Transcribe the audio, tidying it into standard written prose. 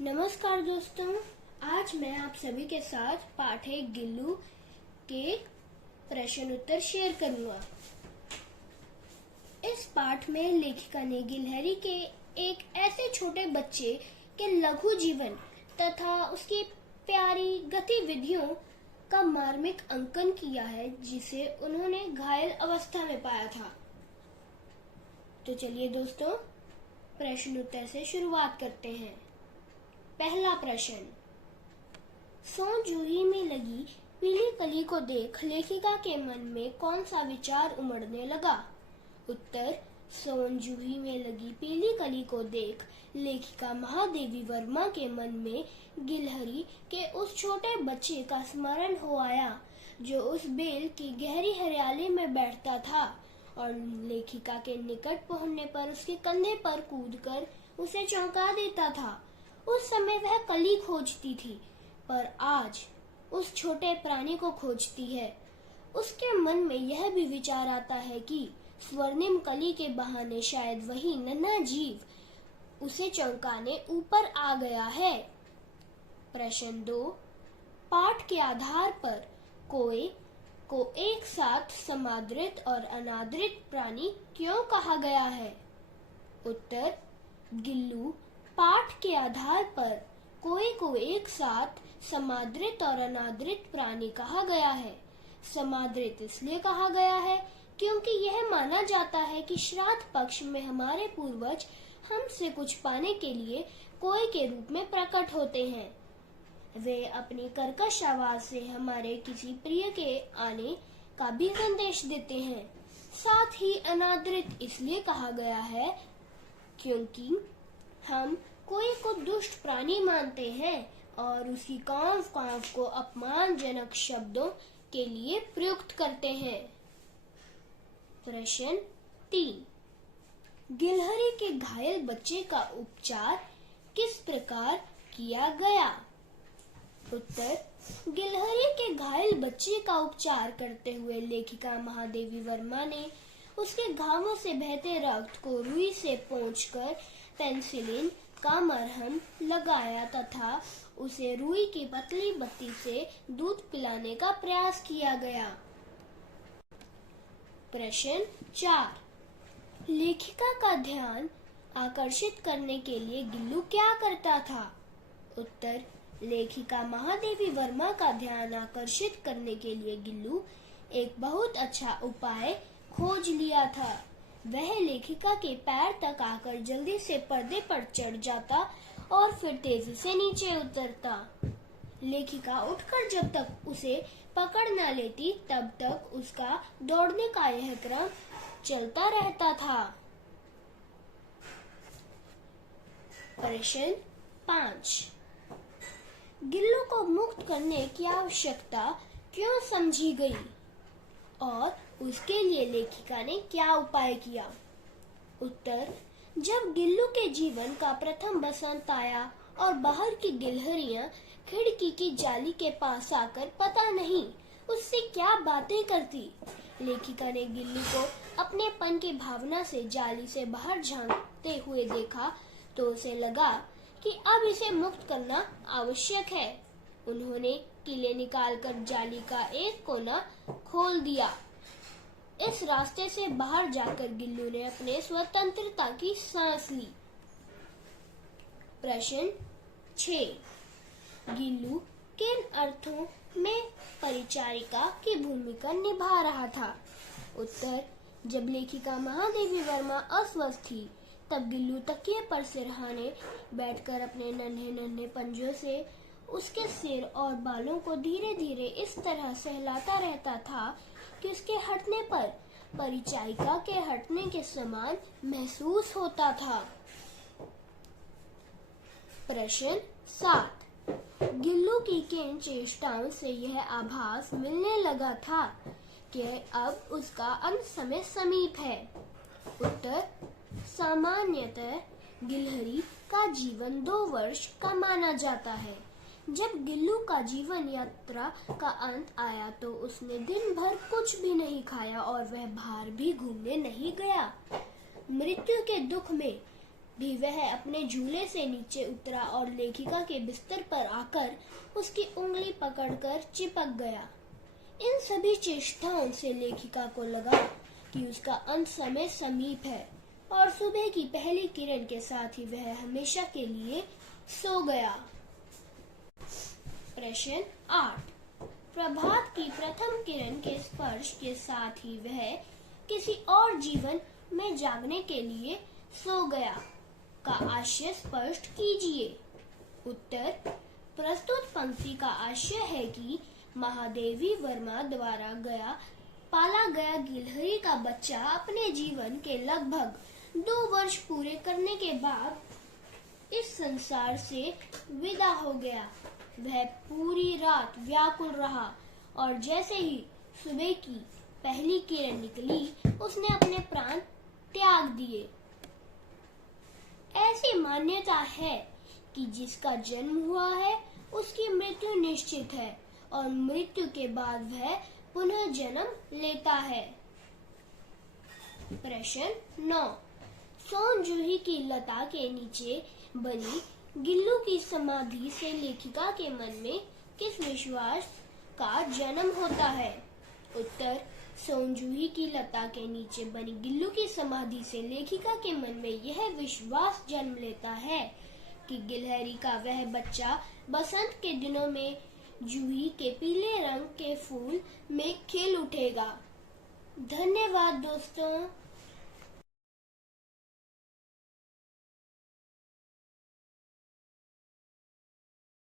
नमस्कार दोस्तों, आज मैं आप सभी के साथ पाठ एक गिल्लू के प्रश्न उत्तर शेयर करूंगा। इस पाठ में लेखिका ने गिलहरी के एक ऐसे छोटे बच्चे के लघु जीवन तथा उसकी प्यारी गतिविधियों का मार्मिक अंकन किया है, जिसे उन्होंने घायल अवस्था में पाया था। तो चलिए दोस्तों, प्रश्न उत्तर से शुरुआत करते हैं। पहला प्रश्न, सो जूही में लगी पीली कली को देख लेखिका के मन में कौन सा विचार उमड़ने लगा? उत्तर, सोन जूही में लगी पीली कली को देख लेखिका महादेवी वर्मा के मन में गिलहरी के उस छोटे बच्चे का स्मरण हो आया जो उस बेल की गहरी हरियाली में बैठता था और लेखिका के निकट पहुंचने पर उसके कंधे पर कूदकर उसे चौंका देता था। उस समय वह कली खोजती थी, पर आज उस छोटे प्राणी को खोजती है। उसके मन में यह भी विचार आता है कि स्वर्णिम कली के बहाने शायद वही नन्हा जीव उसे चौंकाने ऊपर आ गया है। प्रश्न 2, पाठ के आधार पर कोए को एक साथ समादृत और अनादृत प्राणी क्यों कहा गया है? उत्तर, गिल्लू पाठ के आधार पर कोए को एक साथ समादृत और अनादृत प्राणी कहा गया है। समादृत इसलिए कहा गया है क्योंकि यह माना जाता है कि श्राद्ध पक्ष में हमारे पूर्वज हमसे कुछ पाने के लिए कोए के रूप में प्रकट होते हैं। वे अपनी कर्कश आवाज से हमारे किसी प्रिय के आने का भी संदेश देते हैं। साथ ही अनादृत इसलिए कहा गया है क्योंकि हम कोई को दुष्ट प्राणी मानते हैं और उसकी कांव कांव को अपमानजनक शब्दों के लिए प्रयुक्त करते हैं। प्रश्न 3, गिलहरी के घायल बच्चे का उपचार किस प्रकार किया गया? उत्तर, गिलहरी के घायल बच्चे का उपचार करते हुए लेखिका महादेवी वर्मा ने उसके घावों से बहते रक्त को रुई से पोंछकर पेनिसिलिन का मरहम लगाया तथा उसे रुई की पतली बत्ती से दूध पिलाने का प्रयास किया गया। प्रश्न 4, लेखिका का ध्यान आकर्षित करने के लिए गिल्लू क्या करता था? उत्तर, लेखिका महादेवी वर्मा का ध्यान आकर्षित करने के लिए गिल्लू एक बहुत अच्छा उपाय खोज लिया था। वह लेखिका के पैर तक आकर जल्दी से पर्दे पर चढ़ जाता और फिर तेजी से नीचे उतरता। लेखिका उठकर जब तक उसे पकड़ न लेती तब तक उसका दौड़ने का यह क्रम चलता रहता था। प्रश्न 5, गिल्लू को मुक्त करने की आवश्यकता क्यों समझी गई और उसके लिए लेखिका ने क्या उपाय किया? उत्तर, जब गिल्लू के जीवन का प्रथम बसंत आया और बाहर की गिलहरियां खिड़की की जाली के पास आकर पता नहीं उससे क्या बातें करती, लेखिका ने गिल्लू को अपने पन की भावना से जाली से बाहर झांकते हुए देखा तो उसे लगा कि अब इसे मुक्त करना आवश्यक है। उन्होंने कीले निकालकर जाली का एक कोना खोल दिया। इस रास्ते से बाहर जाकर गिल्लू ने अपने स्वतंत्रता की सांस ली। प्रश्न 6, गिल्लू किन अर्थों में परिचारिका की भूमिका निभा रहा था? उत्तर, जब लेखिका महादेवी वर्मा अस्वस्थ थी तब गिल्लू तकिए पर सिरहाने बैठकर अपने नन्हे नन्हे पंजों से उसके सिर और बालों को धीरे धीरे इस तरह सहलाता रहता था कि उसके हटने पर परिचारिका के हटने के समान महसूस होता था। प्रश्न 7, गिल्लू की किन चेष्टाओं से यह आभास मिलने लगा था कि अब उसका अंत समय समीप है? उत्तर, सामान्यतः गिलहरी का जीवन 2 वर्ष का माना जाता है। जब गिल्लू का जीवन यात्रा का अंत आया तो उसने दिन भर कुछ भी नहीं खाया और वह बाहर भी घूमने नहीं गया। मृत्यु के दुख में भी वह अपने झूले से नीचे उतरा और लेखिका के बिस्तर पर आकर उसकी उंगली पकड़कर चिपक गया। इन सभी चेष्टाओं से लेखिका को लगा कि उसका अंत समय समीप है और सुबह की पहली किरण के साथ ही वह हमेशा के लिए सो गया। प्रश्न 8। प्रभात की प्रथम किरण के स्पर्श के साथ ही वह किसी और जीवन में जागने के लिए सो गया का आशय स्पष्ट कीजिए। उत्तर। प्रस्तुत पंक्ति का आशय है कि महादेवी वर्मा द्वारा पाला गया गिलहरी का बच्चा अपने जीवन के लगभग 2 वर्ष पूरे करने के बाद इस संसार से विदा हो गया। वह पूरी रात व्याकुल रहा और जैसे ही सुबह की पहली किरण निकली उसने अपने प्राण त्याग दिए। ऐसी मान्यता है कि जिसका जन्म हुआ है उसकी मृत्यु निश्चित है और मृत्यु के बाद वह पुनः जन्म लेता है। प्रश्न 9। सोन जूही की लता के नीचे बनी गिल्लू की समाधि से लेखिका के मन में किस विश्वास का जन्म होता है? उत्तर। सोन जूही की लता के नीचे बनी गिल्लू की समाधि से लेखिका के मन में यह विश्वास जन्म लेता है कि गिलहरी का वह बच्चा बसंत के दिनों में जूही के पीले रंग के फूल में खिल उठेगा। धन्यवाद दोस्तों।